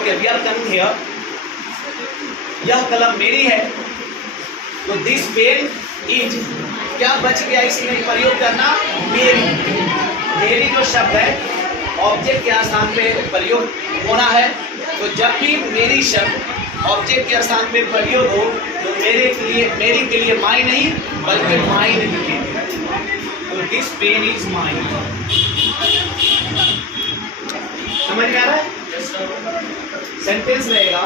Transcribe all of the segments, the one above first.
Okay, we are coming here. यह कलम मेरी है, तो दिस पेन इज, क्या बच गया इसमें प्रयोग करना, मेरी। मेरी जो शब्द है ऑब्जेक्ट के स्थान पे प्रयोग होना है, तो जब भी मेरी शब्द ऑब्जेक्ट के स्थान पे प्रयोग हो तो मेरी के लिए माई नहीं बल्कि माइन लिखेंगे। तो दिस पेन इज माइन। समझ में आ रहा है? सेंटेंस रहेगा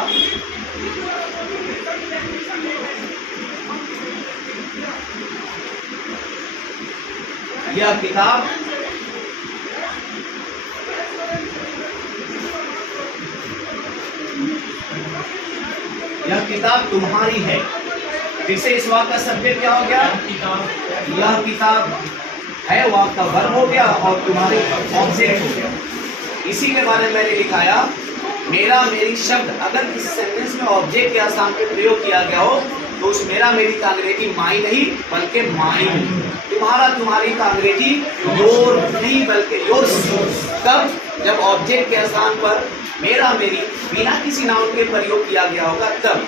यह किताब तुम्हारी है। फिर से इस वाक्य का सब्जेक्ट क्या हो गया, यह किताब है, वाक्य का वर्ब हो गया और तुम्हारे ऑब्जेक्ट हो गया। इसी के बारे में मैंने दिखाया, मेरा मेरी शब्द अगर किसी सेंटेंस में ऑब्जेक्ट के स्थान पे प्रयोग किया गया हो तो उस मेरा मेरी का अंग्रेजी माई नहीं बल्कि माइन। तुम्हारा तुम्हारी का अंग्रेजी योर नहीं बल्कि योर्स। कब? जब ऑब्जेक्ट के स्थान पर मेरा मेरी बिना किसी नाउन के प्रयोग किया गया होगा तब।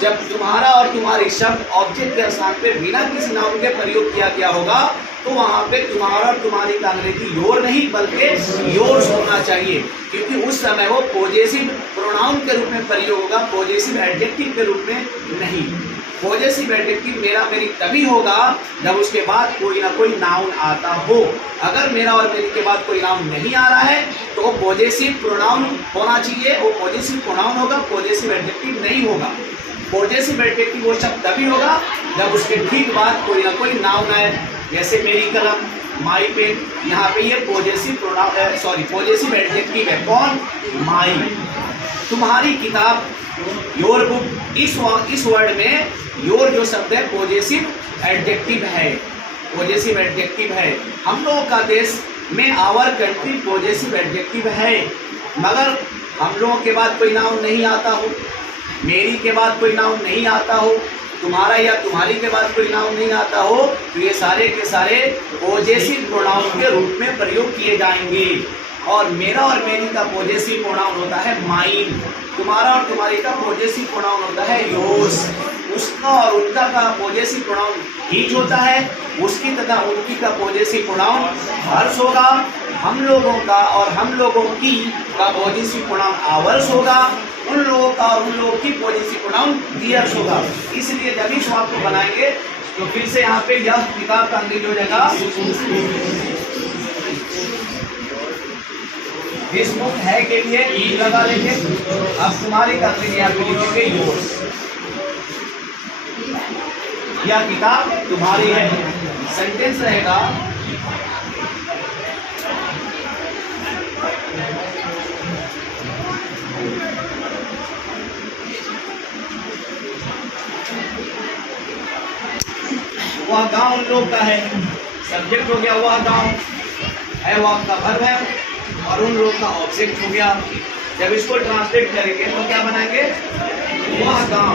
जब तुम्हारा और तुम्हारी शब्द ऑब्जेक्ट के स्थान पे बिना किसी नाउन के प्रयोग किया गया होगा तो वहां पे तुम्हारा और तुम्हारी का अंग्रेजी योर नहीं बल्कि योर्स होना चाहिए, क्योंकि उस समय वो पॉजेसिव प्रोनाउन के रूप में प्रयोग होगा, पॉजेसिव एडजेक्टिव के रूप में नहीं। पॉजेसिव एडजेक्टिव मेरा मेरी तभी होगा जब उसके बाद कोई ना कोई नाउन आता हो। अगर मेरा और मेरी के बाद कोई नाउन नहीं आ रहा है तो वो पॉजेसिव प्रोनाउन होना चाहिए, वो पॉजेसिव प्रोनाउन होगा, पॉजेसिव एडजेक्टिव नहीं होगा। पॉजेसिव एडजेक्टिव वो शब्द तभी होगा जब उसके ठीक बाद कोई ना कोई नाउन आए। जैसे मेरी कलम, माई पेन, यहाँ पे ये पॉजेसिव प्रोनाउन है, सॉरी पॉजेसिव एडजेक्टिव है। कौन? माई। तुम्हारी किताब, योर बुक, इस वर्ड में योर जो शब्द है पॉजेसिव एडजेक्टिव है, पॉजेसिव एडजेक्टिव है। हम लोगों का देश में आवर कंट्री पॉजेसिव एडजेक्टिव है, मगर हम लोगों के बाद कोई नाउन नहीं आता हो, मेरी के बाद कोई नाउन नहीं आता हो, तुम्हारा या तुम्हारी के बाद कोई नाउन नहीं आता हो, तो ये सारे के सारे पॉजेसिव प्रोनाउन के रूप में प्रयोग किए जाएंगे। और मेरा और मेरी का पॉजेसिव प्रोनाउन होता है माइन, तुम्हारा और तुम्हारी का पॉजेसिव प्रोनाउन होता है योर्स, उसका और उनका का पॉजेसिव प्रोनाउन हीज होता है, उसकी तथा उनकी का पॉजेसिव प्रोनाउन हर्ष होगा, हम लोगों का और हम लोगों की का पॉजेसिव प्रोनाउन आवर्स होगा, उन लोगों का और उन लोगों की पॉजेसिव प्रोनाउन डियर्स होगा। इसलिए जब इस वाक्य को बनाएंगे तो फिर से यहाँ पे यह किताब का अंग्रेजी हो जाएगा दिस बुक है के लिए ई लगा लेंगे। अब तुम्हारी का अंग्रेजी यहाँ पे लिखेंगे योर्स। यह किताब तुम्हारी है। सेंटेंस रहेगा वह गांव उन लोग का है, सब्जेक्ट हो गया वह गांव है, वह का वर्ब है और उन लोग का ऑब्जेक्ट हो गया। जब इसको ट्रांसलेट करेंगे तो क्या बनाएंगे, वह गांव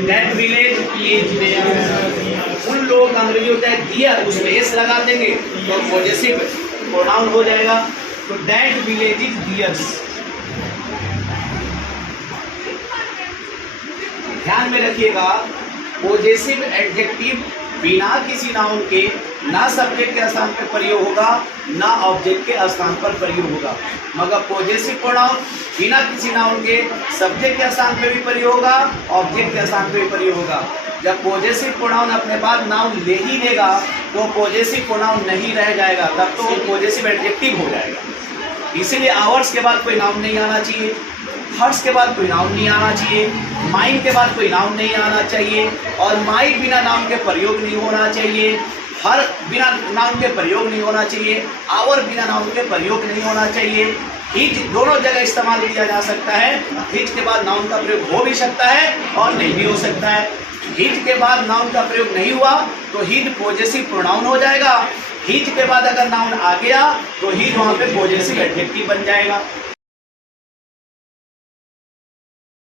दैट विलेज इज देयर। उन लोगों का अंग्रेजी होता है डियर, उसमें एस लगा देंगे तो पॉजेसिव प्रोनाउन हो जाएगा। तो दैट विलेज इज डियर्स। ध्यान में रखिएगा, पॉजेसिव एडजेक्टिव बिना किसी नाउन के ना सब्जेक्ट के स्थान पर प्रयोग होगा ना ऑब्जेक्ट के स्थान पर प्रयोग होगा, मगर पॉजेसिव प्रोनाउन बिना किसी नाउन के सब्जेक्ट के स्थान पर भी प्रयोग होगा, ऑब्जेक्ट के स्थान पर भी प्रयोग होगा। जब पॉजेसिव प्रोनाउन अपने बाद नाउन ले ही लेगा तो पॉजेसिव प्रोनाउन नहीं रह जाएगा, तब तो वो पॉजेसिव एडजेक्टिव हो जाएगा। इसीलिए आवर्स के बाद कोई नाउन नहीं आना चाहिए, हर्ष के बाद कोई नाउन नहीं आना चाहिए, माइन के बाद कोई नाउन नहीं आना चाहिए, और माई बिना नाउन के प्रयोग नहीं होना चाहिए, हर बिना नाउन के प्रयोग नहीं होना चाहिए, आवर बिना नाउन के प्रयोग नहीं होना चाहिए। हिज दोनों जगह इस्तेमाल किया जा सकता है। हिज के बाद नाउन का प्रयोग हो भी सकता है और नहीं भी हो सकता है। हिज के बाद नाउन का प्रयोग नहीं हुआ तो हिज पॉजेसिव प्रोनाउन हो जाएगा। हिज के बाद अगर नाउन आ गया तो हिज वहाँ पे पॉजेसिव एडजेक्टिव बन जाएगा।